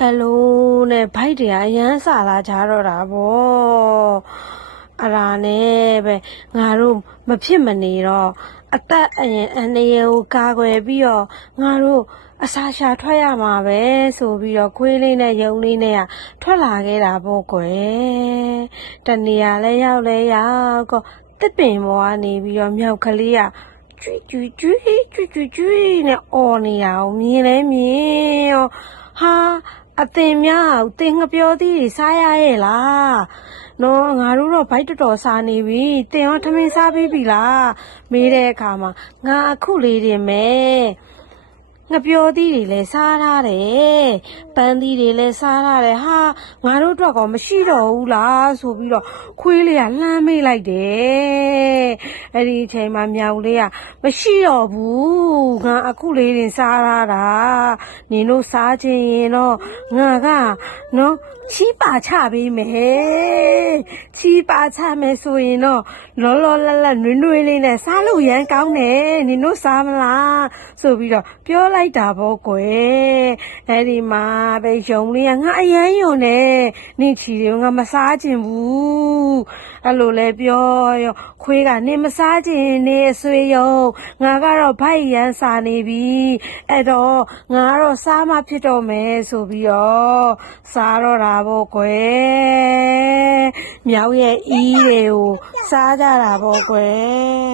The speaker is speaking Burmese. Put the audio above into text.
အဲ့လိုနဲ့ဘိုက်တွေကအရန်စာလာကြတော့တာဗောအဲ့ဒါနဲ့ပဲငါတို့မဖြစ်မနေတော့အသက်အရင်အန္တရာယ်ကိုကာကွယ်ပြီးတော့ငါတို့အစာရှာထွက်ရမှာပဲဆိုပြီးတော့ခွေးလေးနဲ့ယုံလေးနဲ့ထွက်လာခဲ့တာပေါ့ကွယ်တနေရာလဲရောက်လဲရောက်ကောတစ်ပင်ပေါ်ကနေပြီးတော့မြောက်ကလေးကကျွီနဲ့အော်နေတာကိုမြင်လဲမြင်ရောဟာအသင်များသင်ငပြောသီးတွေစားရရဲ့လားနော်ငါတို့တော့ဘိုက်တော်စားနေပြီသင်ရောထမင်းစားပြီးပြီလားမေးတဲ့အခါမှာငါအခုလေးတင်မယ်ငပြောသီးတွေလည်းစားထားတယ်ပန်းသီးတွေလည်းစားထားတယ်ဟာငါတို့အတွက်ကောမရှိတော့ဘူးလားဆိုပြီးတော့ခွေးလေးကလှမ်းမေးလိုက်တယ်အဲ့ဒီအချိန်မှာမြောက်လေးကမရှိတော့ဘူးငါအခုလေးတင်စားထားတာနင်တို့စားခြင်းရင်တော့ငါကနော်ချီးပါချပေးမယ်ချီးပါချမယ်ဆိုရင်တော့လောလောလတ်လတ်နွေးနွေးလေးနဲ့စားလို့ရမ်းကောင်းတယ်နင်တို့စားမလားဆိုပြီးတော့ပြောလိုက်တာပေါ့ကွယ်အဲ့ဒီမှာပဲယုံလေးကငါအရန်ယုံတယ်နင်ချီတယ်ငါမစားခြင်းဘူးအဲ့လိုလဲပြောရောခွေးကနေမစားခြင်းနေအဆွေယုံငါကတော့ဗိုက်ရန်စားနေပြီအဲ့တော့ငါကတော့စားမဖြစ်တော့မယ်ဆိုပြီးတော့စားတော့တာပေါ့ကွယ်မြောက်ရဲ့အီးတွေကိုစားကြတာပေါ့ကွယ်